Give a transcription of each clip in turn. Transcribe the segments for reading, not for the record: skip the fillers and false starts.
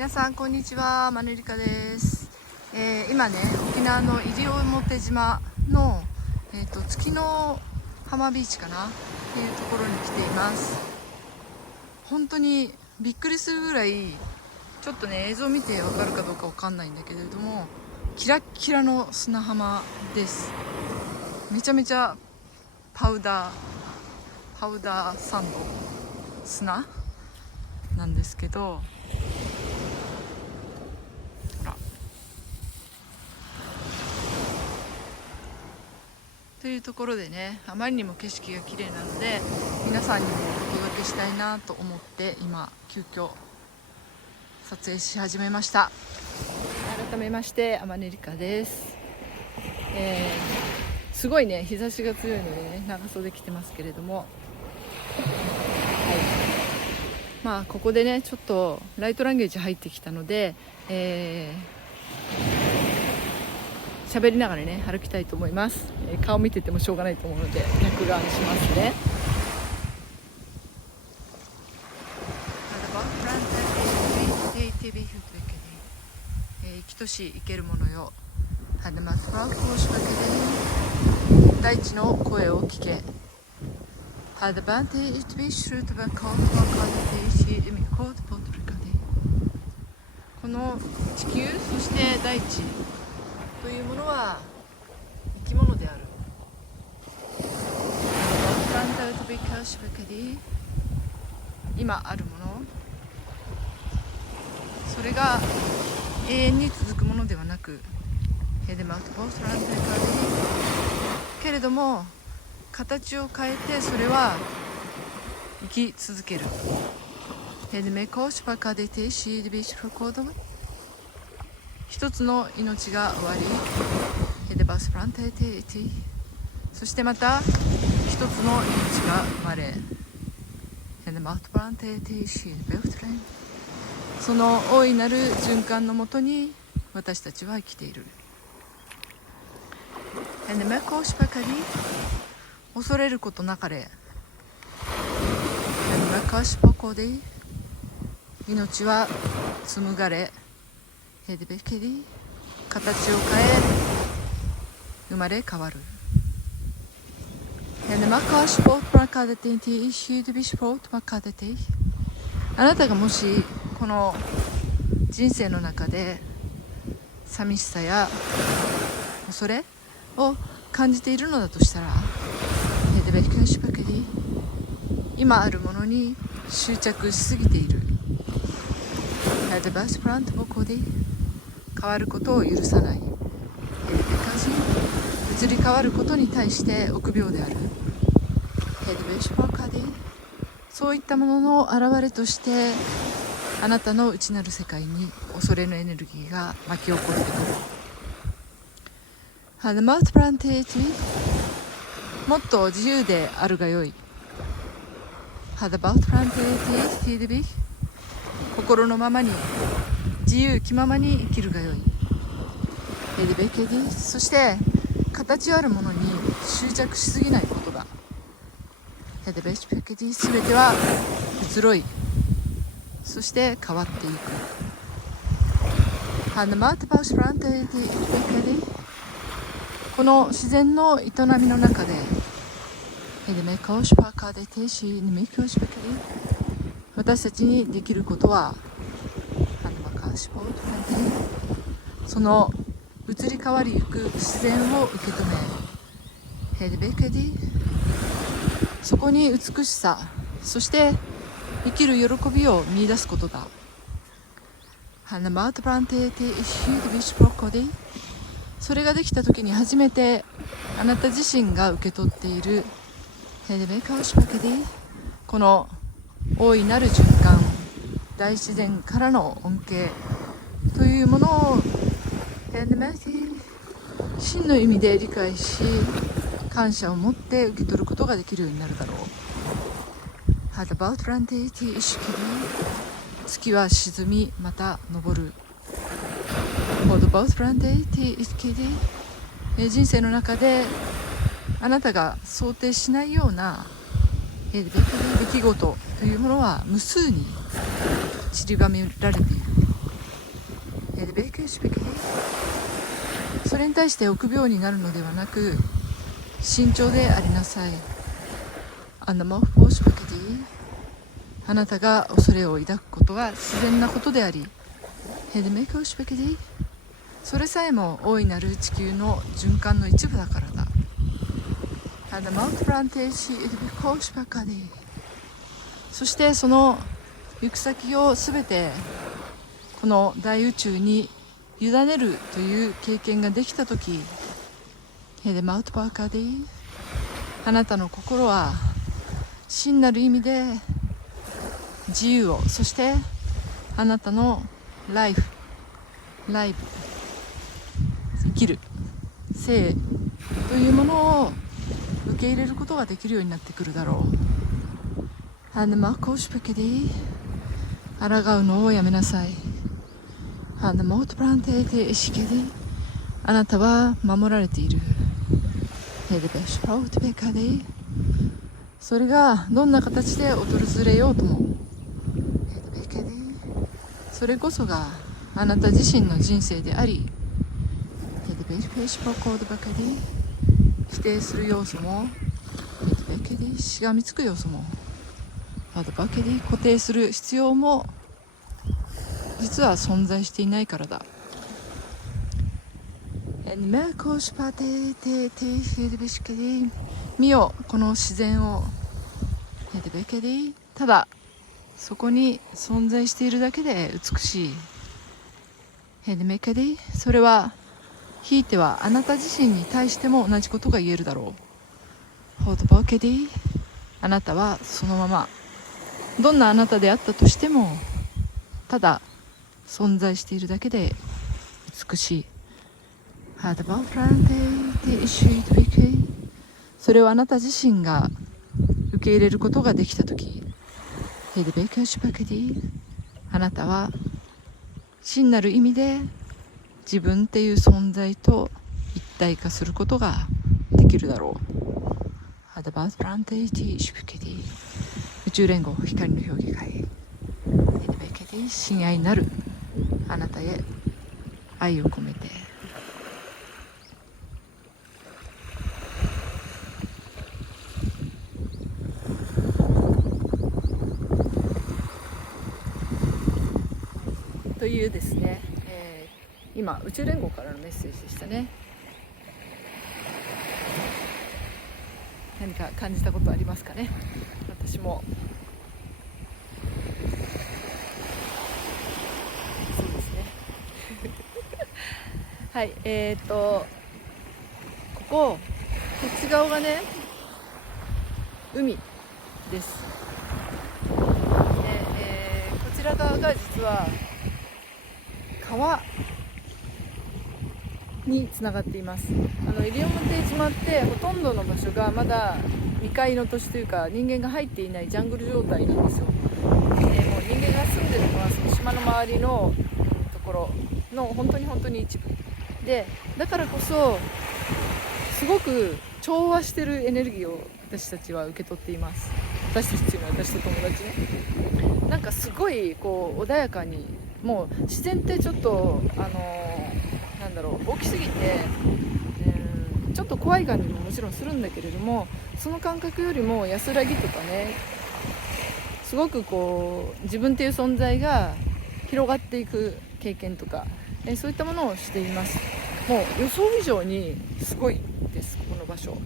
皆さんこんにちは、マヌリカです。今ね、沖縄の西表島の、月の浜ビーチかなっていうところに来ています。本当にびっくりするぐらい、ちょっとね映像見てわかるかどうかわかんないんだけれども、キラッキラの砂浜です。めちゃめちゃパウダーサンド砂なんですけど、というところでね、あまりにも景色が綺麗なので皆さんにもお届けしたいなと思って今急遽撮影し始めました。改めましてアマネリカです。すごいね日差しが強いのでね、長袖着てますけれども、はい、まあここでねちょっとライトランゲージ入ってきたので、喋りながらね歩きたいと思います。顔見ててもしょうがないと思うので逆側にしますね。生きとし生けるものよ、大地の声を聞け。この地球、そして大地というものは生き物である。今あるもの、それが永遠に続くものではなく、けれども形を変えてそれは生き続ける。一つの命が終わり、そしてまた一つの命が生まれ、その大いなる循環のもとに私たちは生きている。恐れることなかれ。命は紡がれ、形を変え生まれ変わる。あなたがもしこの人生の中で寂しさや恐れを感じているのだとしたら、今あるものに執着しすぎている。変わることを許さない。移り変わることに対して臆病である。そういったものの現れとしてあなたの内なる世界に恐れのエネルギーが巻き起こってくる。もっと自由であるがよい。心のままに自由気ままに生きるがよい。そして形あるものに執着しすぎないことだ。すべては移ろい、そして変わっていく。この自然の営みの中で私たちにできることは、その移り変わりゆく自然を受け止め、そこに美しさ、そして生きる喜びを見出すことだ。それができた時に初めてあなた自身が受け取っているこの大いなる循環、大自然からの恩恵というものを真の意味で理解し、感謝を持って受け取ることができるようになるだろう。月は沈みまた昇る。人生の中であなたが想定しないような出来事というものは無数に散りばめられている。ヘデベケシュベケディ。それに対して臆病になるのではなく、慎重でありなさい。アンダマフォーシュベケディ。あなたが恐れを抱くことは自然なことであり、ヘデメケシュベケディ。それさえも大いなる地球の循環の一部だからだ。アンダマウトプランテーシーエデベコーシュベカディ。そしてその行く先をすべてこの大宇宙に委ねるという経験ができたとき、ヘデマウトパーカーディ。あなたの心は真なる意味で自由を、そしてあなたのライブ生きる生というものを受け入れることができるようになってくるだろう。ハンドマーコーシュペケディ。抗うのをやめなさい。ハンドモートプランテーテイシケディ。あなたは守られている。ヘデベシュパウトベカディ。それがどんな形で訪れようとも、ヘデベケディ。それこそがあなた自身の人生であり、ヘデベシュパコードバカディ。否定する要素も、ヘデベケディ。しがみつく要素も、ハドバケディ。固定する必要も実は存在していないからだ。見よこの自然を。ただそこに存在しているだけで美しい。それはひいてはあなた自身に対しても同じことが言えるだろう。あなたはそのまま、どんなあなたであったとしてもただ存在しているだけで美しい。それをあなた自身が受け入れることができたとき、あなたは真なる意味で自分っていう存在と一体化することができるだろう。宇宙連合光の評議会、親愛なるあなたへ愛を込めて。というですね、今宇宙連合からのメッセージでしたね。何か感じたことありますかね。私もそうですねはいこっち側がね海です。で、こちら側が実は川につながっています。西表島ってほとんどの場所がまだ未開の土地というか人間が入っていないジャングル状態なんですよ。もう人間が住んでるのはその島の周りの、ところの本当に一部で、だからこそすごく調和してるエネルギーを私たちは受け取っています。私たちっていうのは私と友達ね。なんかすごいこう穏やかに、もう自然ってちょっと大きすぎて、ちょっと怖い感じももちろんするんだけれども、その感覚よりも安らぎとかね、すごくこう自分っていう存在が広がっていく経験とか、そういったものをしています。もう予想以上にすごいですこの場所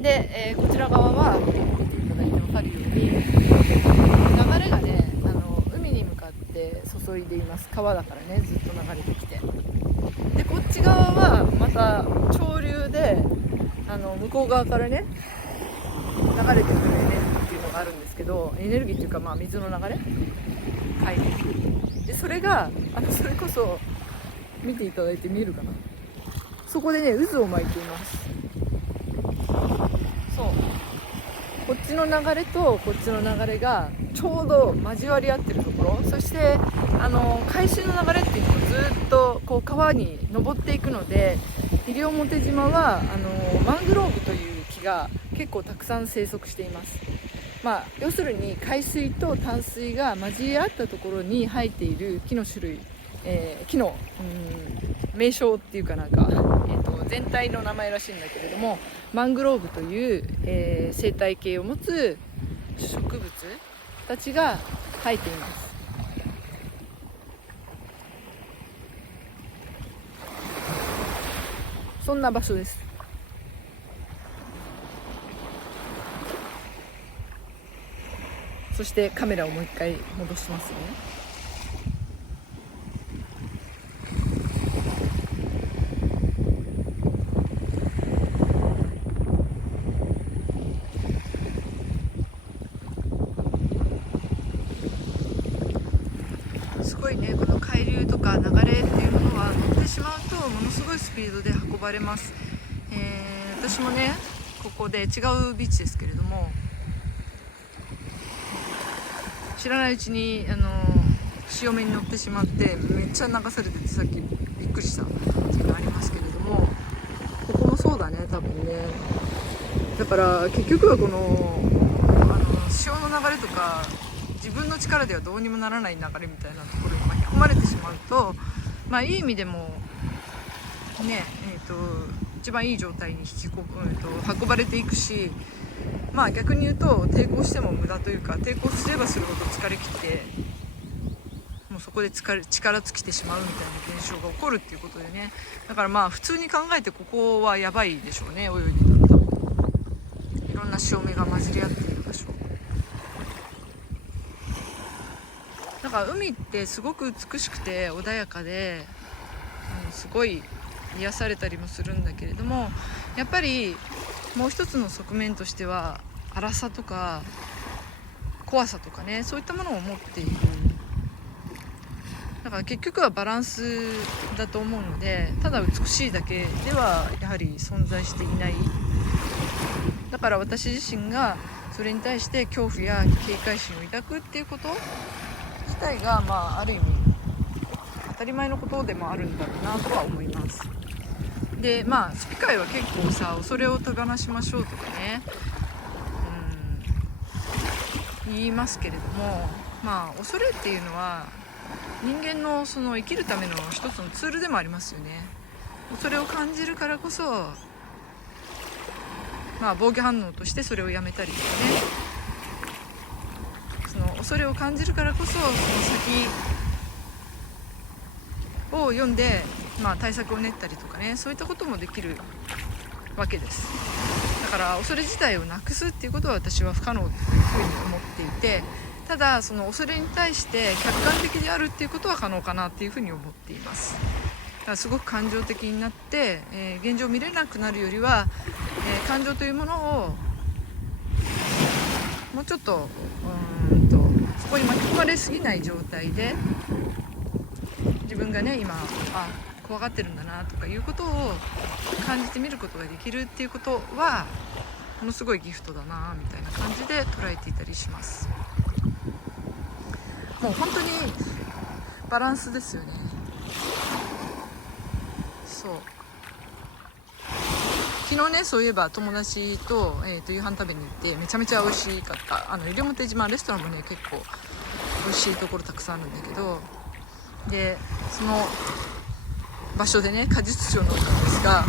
で、こちら側は見ていただいて分かるように流れがね、海に向かって注いでいます。川だからね、ずっと流れてきて、でこっち側はまた潮流で向こう側からね流れてくるエネルギーっていうのがあるんですけど、エネルギーっていうか水の流れ、でそれがそれこそ見ていただいて見えるかな、そこでね渦を巻いています。そう、こっちの流れとこっちの流れがちょうど交わり合ってるところ、そして海水の流れっていうのもずっとこう川に登っていくので、西表島はマングローブという木が結構たくさん生息しています。要するに海水と淡水が交わったところに生えている木の種類木の名称っていうかなんか、全体の名前らしいんだけれども、マングローブという、生態系を持つ植物たちが生えています。そんな場所です。そしてカメラをもう一回戻しますね。すごいね、この海流とか流れっていうものは乗ってしまうとものすごいスピードで運ばれます。私もね、ここで違うビーチですけれども、知らないうちに潮目に乗ってしまってめっちゃ流されてて、さっきびっくりしたっていうのありますけれども、ここもそうだね、多分ね。だから結局はこの潮の流れとか自分の力ではどうにもならない流れみたいなところに巻き込まれてしまうと、まあいい意味でもね、一番いい状態に運ばれていくし、まあ逆に言うと抵抗しても無駄というか、抵抗すればするほど疲れ切ってもうそこで力尽きてしまうみたいな現象が起こるっていうことでね。だからまあ普通に考えてここはやばいでしょうね、泳ぎだと。いろんな潮目が混じり合っている場所だから、海ってすごく美しくて穏やかで、すごい癒されたりもするんだけれども、やっぱりもう一つの側面としては荒さとか怖さとかね、そういったものを持っている。だから結局はバランスだと思うので、ただ美しいだけではやはり存在していない。だから私自身がそれに対して恐怖や警戒心を抱くっていうこと自体が、まあある意味当たり前のことでもあるんだろうなとは思います。でまあスピ界は結構さ、恐れを手放しましょうとかね、言いますけれども、まあ恐れっていうのは人間のその生きるための一つのツールでもありますよね。恐れを感じるからこそ、まあ防御反応としてそれをやめたりとかね、その恐れを感じるからこそその先を読んで、まあ、対策を練ったりとかね、そういったこともできるわけです。だから恐れ自体をなくすっていうことは私は不可能というふうに思っていて、ただその恐れに対して客観的であるっていうことは可能かなっていうふうに思っています。だからすごく感情的になって、現状を見れなくなるよりは、感情というものをもうちょっとそこに巻き込まれすぎない状態で、自分がね今怖がってるんだなとかいうことを感じてみることができるっていうことはものすごいギフトだなみたいな感じで捉えていたりします。もう本当にバランスですよね。そう、昨日ね、そういえば友達と、夕飯食べに行ってめちゃめちゃ美味しかった。西表島レストランもね結構美味しいところたくさんあるんだけど、でその場所でね果実酒を飲んだんですが、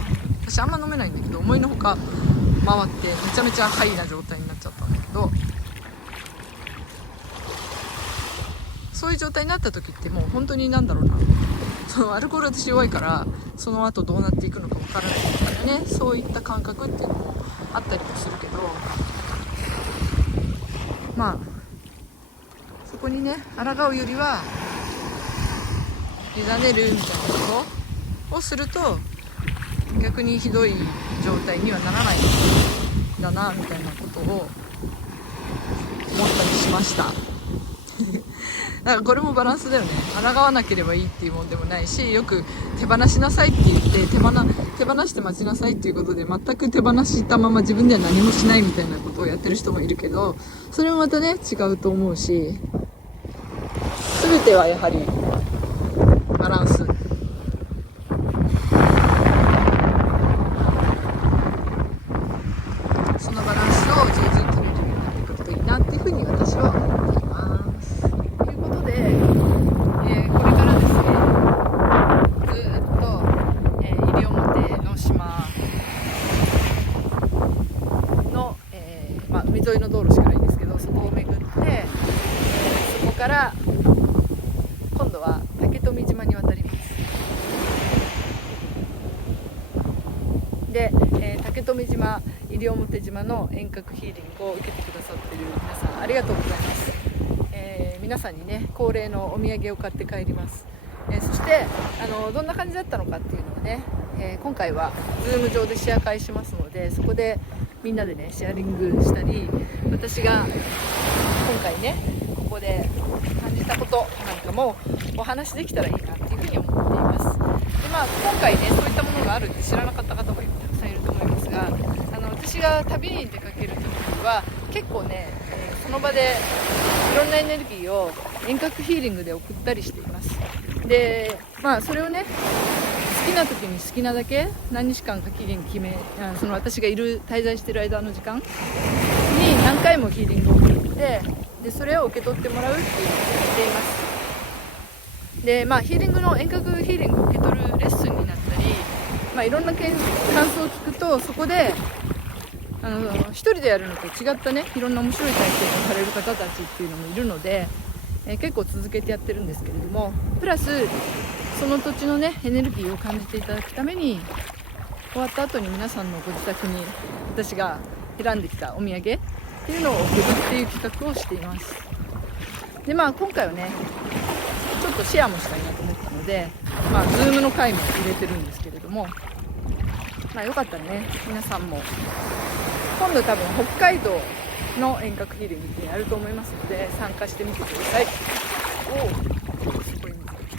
私あんま飲めないんだけど、思いのほか回ってめちゃめちゃハイな状態になっちゃったんだけど、そういう状態になった時ってもう本当になんだろうな、そのアルコール私弱いからその後どうなっていくのかわからないとかね、そういった感覚っていうのもあったりもするけど、まあそこにね抗うよりは委ねるみたいなことをすると逆にひどい状態にはならないんだなみたいなことを思ったりしましただからこれもバランスだよね。抗わなければいいっていうもんでもないし、よく手放しなさいって言って手放して待ちなさいっていうことで全く手放したまま自分では何もしないみたいなことをやってる人もいるけど、それもまたね違うと思うし、全てはやはりバランス。そのバランスを上手に取れるようになってくるといいなっていうふうに私は思っています。ということで、これからですねから今度は竹富島に渡ります。で、竹富島、西表島の遠隔ヒーリングを受けてくださっている皆さんありがとうございます。皆さんにね恒例のお土産を買って帰ります。そしてどんな感じだったのかっていうのをね、今回は Zoom 上でシェア会しますので、そこでみんなでねシェアリングしたり、私が今回ねここで感じたことなんかもお話できたらいいなっていうふうに思っています。で、今回ねそういったものがあるって知らなかった方もたくさんいると思いますが、私が旅に出かける時には結構ね、その場でいろんなエネルギーを遠隔ヒーリングで送ったりしています。で、それをね好きな時に好きなだけ何日間か期限決め、その私が滞在している間の時間に何回もヒーリングを送って、でそれを受け取ってもらうっていうのをしています。で、ヒーリングの遠隔ヒーリングを受け取るレッスンになったり、いろんな感想を聞くと、そこで一人でやるのと違ったねいろんな面白い体験をされる方たちっていうのもいるので、結構続けてやってるんですけれども、プラスその土地のねエネルギーを感じていただくために、終わった後に皆さんのご自宅に私が選んできたお土産っていうのを送るっていう企画をしています。で、今回はねちょっとシェアもしたいなと思ったので、Zoom の回も入れてるんですけれども、よかったらね皆さんも今度多分北海道の遠隔ヒーリングってやると思いますので、参加してみてください。すごい水が来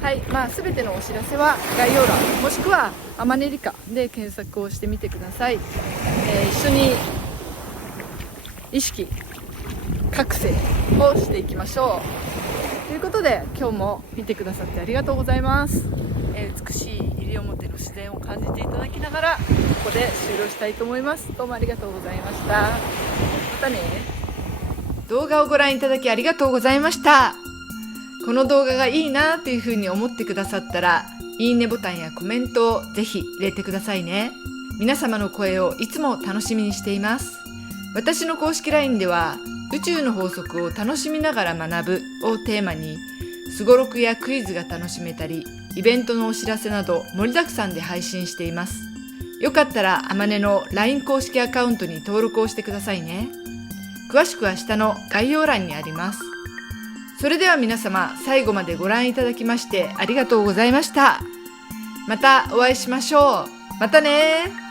た。はい、全てのお知らせは概要欄もしくはあまねりかで検索をしてみてください。一緒に意識覚醒をしていきましょうということで、今日も見てくださってありがとうございます。美しい西表の自然を感じていただきながらここで終了したいと思います。どうもありがとうございました。またね。動画をご覧いただきありがとうございました。この動画がいいなというふうに思ってくださったら、いいねボタンやコメントをぜひ入れてくださいね。皆様の声をいつも楽しみにしています。私の公式 LINE では、宇宙の法則を楽しみながら学ぶをテーマに、すごろくやクイズが楽しめたり、イベントのお知らせなど盛りだくさんで配信しています。よかったらあまねの LINE 公式アカウントに登録をしてくださいね。詳しくは下の概要欄にあります。それでは皆様、最後までご覧いただきましてありがとうございました。またお会いしましょう。またね。